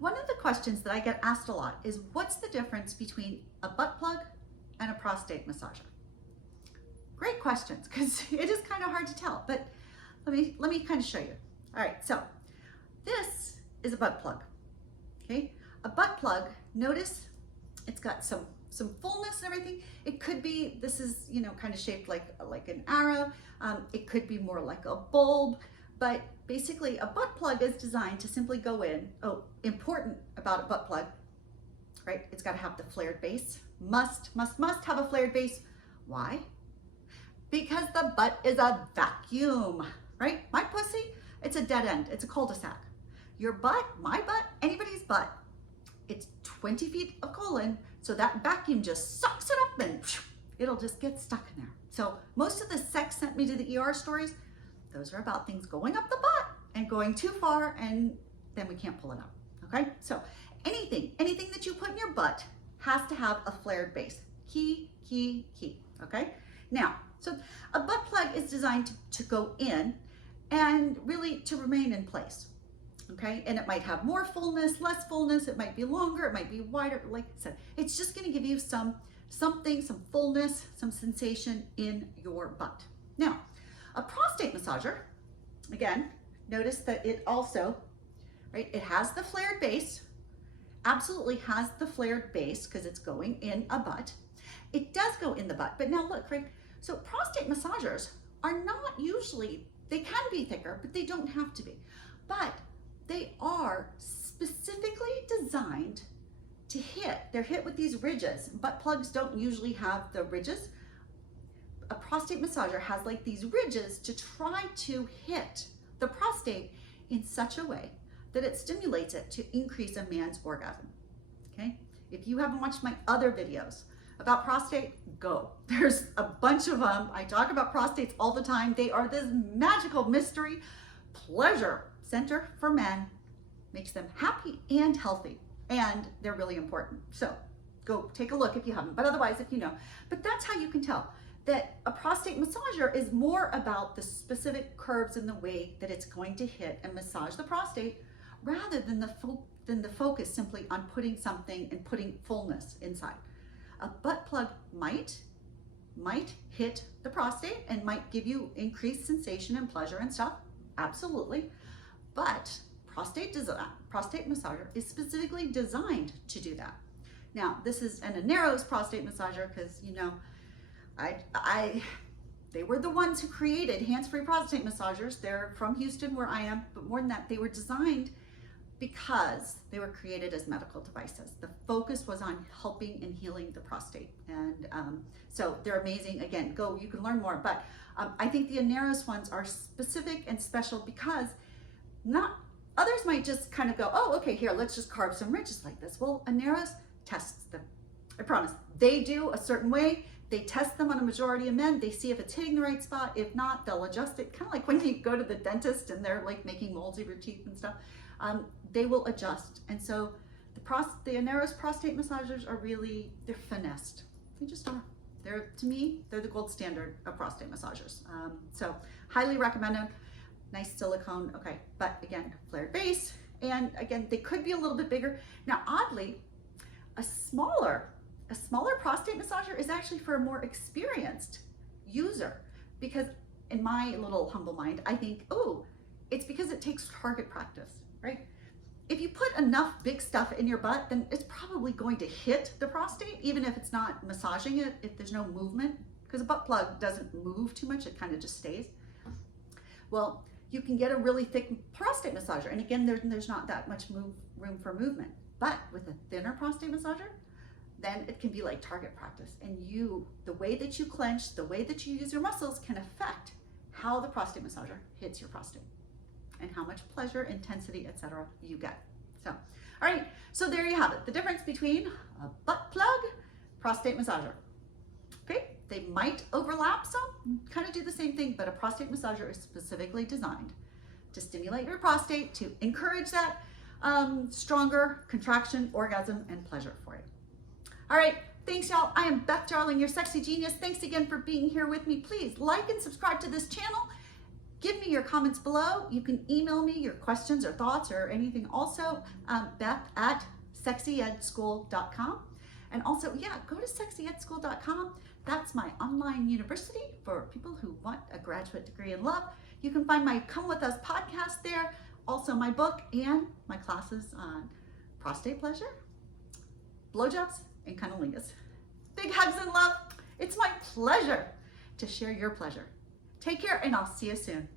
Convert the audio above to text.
One of the questions that I get asked a lot is, what's the difference between a butt plug and a prostate massager? Great questions, because it is kind of hard to tell, but let me kind of show you. All right, so this is a butt plug, okay? A butt plug, notice it's got some fullness and everything. It could be, this is, you know, kind of shaped like an arrow. It could be more like a bulb, but basically a butt plug is designed to simply go in. Oh, important about a butt plug, right? It's got to have the flared base. Must have a flared base. Why? Because the butt is a vacuum, right? My pussy, it's a dead end. It's a cul-de-sac. Your butt, my butt, anybody's butt, it's 20 feet of colon, so that vacuum just sucks it up and it'll just get stuck in there. So most of the sex sent me to the ER stories, those are about things going up the butt and going too far, and then we can't pull it out, okay? So anything that you put in your butt has to have a flared base. Key, okay? Now, so a butt plug is designed to go in and really to remain in place, okay? And it might have more fullness, less fullness, it might be longer, it might be wider, like I said. It's just gonna give you some fullness, some sensation in your butt. Now, a prostate massager, again, notice that it also, right, it has the flared base, absolutely has the flared base because it's going in a butt. It does go in the butt, but now look, right? So prostate massagers are not usually, they can be thicker, but they don't have to be. But they are specifically designed to hit. They're hit with these ridges. Butt plugs don't usually have the ridges. A prostate massager has like these ridges to try to hit the prostate in such a way that it stimulates it to increase a man's orgasm, okay? If you haven't watched my other videos about prostate, go. There's a bunch of them. I talk about prostates all the time. They are this magical mystery pleasure center for men, makes them happy and healthy, and they're really important. So go take a look if you haven't, but otherwise if you know. But that's how you can tell that a prostate massager is more about the specific curves and the way that it's going to hit and massage the prostate, rather than the focus simply on putting something and putting fullness inside. A butt plug might hit the prostate and might give you increased sensation and pleasure and stuff, absolutely. But prostate massager is specifically designed to do that. Now, this is an Anero's prostate massager because, you know, they were the ones who created hands-free prostate massagers. They're from Houston, where I am, but more than that, they were designed because they were created as medical devices. The focus was on helping and healing the prostate. And so they're amazing. Again, go, you can learn more. But I think the Anero's ones are specific and special because others might just kind of go, oh, okay, here, let's just carve some ridges like this. Well, Anero's tests them. I promise. They do a certain way. They test them on a majority of men. They see if it's hitting the right spot. If not, they'll adjust it. Kind of like when you go to the dentist and they're like making molds of your teeth and stuff. They will adjust. And so the Anero's prostate massagers are really, they're finessed. They just are. To me, they're the gold standard of prostate massagers. So highly recommend them. Nice silicone, okay. But again, flared base. And again, they could be a little bit bigger. Now, oddly, a smaller prostate massager is actually for a more experienced user, because in my little humble mind, I think, oh, it's because it takes target practice, right? If you put enough big stuff in your butt, then it's probably going to hit the prostate, even if it's not massaging it, if there's no movement, because a butt plug doesn't move too much, it kind of just stays. Well, you can get a really thick prostate massager, and again, there's not that much room for movement. But with a thinner prostate massager, then it can be like target practice. And the way that you clench, the way that you use your muscles can affect how the prostate massager hits your prostate and how much pleasure, intensity, etc. you get. So, all right, so there you have it. The difference between a butt plug, prostate massager. Okay, they might overlap some, kind of do the same thing, but a prostate massager is specifically designed to stimulate your prostate, to encourage that stronger contraction, orgasm, and pleasure for you. All right, thanks y'all. I am Beth Darling, your sexy genius. Thanks again for being here with me. Please like and subscribe to this channel. Give me your comments below. You can email me your questions or thoughts or anything also, Beth@sexyedschool.com. And also, yeah, go to sexiestschool.com. That's my online university for people who want a graduate degree in love. You can find my Come With Us podcast there, also my book and my classes on prostate pleasure, blowjobs, and cunnilingus. Big hugs and love. It's my pleasure to share your pleasure. Take care, and I'll see you soon.